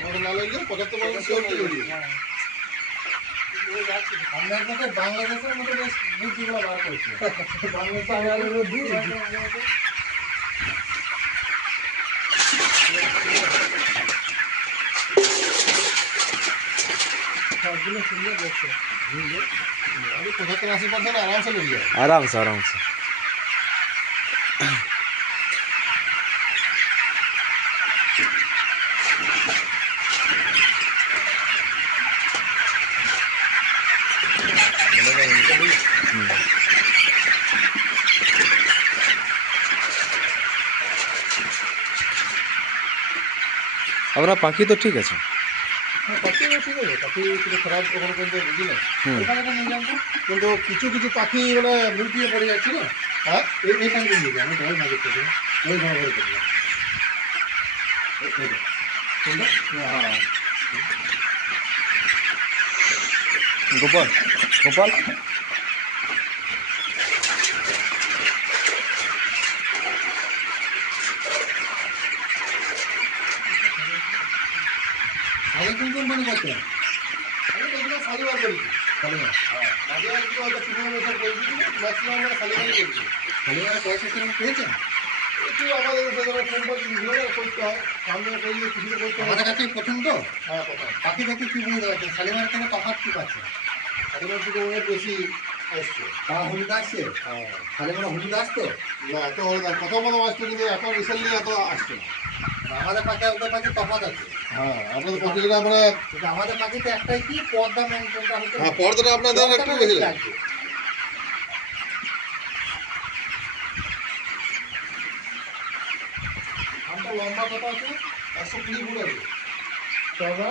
100% না লাগলে 75% সিওরিটি রইল। আপনার মতো বাংলাদেশের মতো বেশ বুদ্ধিগুলো বার করছে। সবগুলো সুন্দর বসছে। আমি 75-80% আরামসে লেগে যায়। आराम से अपना पाखी तो ठीक है পাখি ঠিক আছে, পাখি কোনো খারাপ কখনো পর্যন্ত বুঝি না। কিন্তু কিছু কিছু পাখি মানে লুকিয়ে পড়ে যাচ্ছে না। হ্যাঁ এইখানে নিয়ে যাবে, আমি ধরে না দেখতে পাবো ওই ঘর করে দেখলাম। হ্যাঁ गोपाल गोपाल আগে কোন কোম্পানি করতেন? আমি এগুলো শালিমার করেছি। শালিমার। হ্যাঁ আগে একটু হয়তো 15 বছর করেছি, ম্যাক্সিমাম আমরা শালিমারই করেছি। শালিমারে পয়সা সেরকম পেয়েছেন? একটু আমাদের সেখানে কোম্পানি নিয়ে করতে হয়, সামনে করলে কিছু করতে হয়। আমাদের কাছে প্রথম তো হ্যাঁ কথা পাখি দেখে কি বুঝতে পারছেন শালিমারের থেকে তফাৎ কি পাচ্ছেন? শালিমার থেকে অনেক বেশি আসছে। তা হলুদ আসছে? হ্যাঁ শালিমারে হলুদ আসতো? না এত হলো না, প্রথম আসতো কিন্তু এখন রিসেন্টলি এত আসছে না। আমাদের পাখি ওদের পাখি তফাৎ আছে। হ্যাঁ আপনাদের পাখিটা আমরা কিন্তু আমাদের পাখিতে একটাই কি পর্দা মেনটেনটা হচ্ছে। হ্যাঁ পর্দাটা আপনাদের একটু বেশি লাগছে। আমটা লম্বা কত আছে? 120 ফুট আছে। তবে